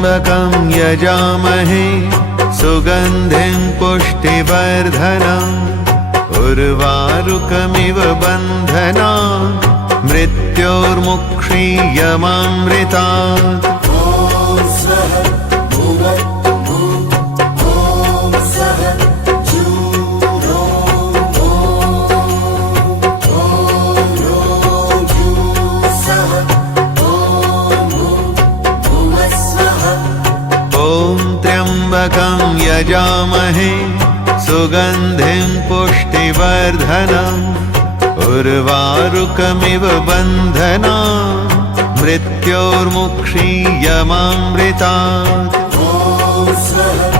त्र्यम्बकं यजामहे सुगन्धिं पुष्टिवर्धनम् उर्वारुकमिव बन्धनात् मृत्योर्मुक्षीयमामृतात्। त्र्यम्बकं यजामहे सुगन्धिं पुष्टिवर्धनम् उर्वारुकमिव बन्धनात् मृत्योर्मुक्षीयमामृतात्।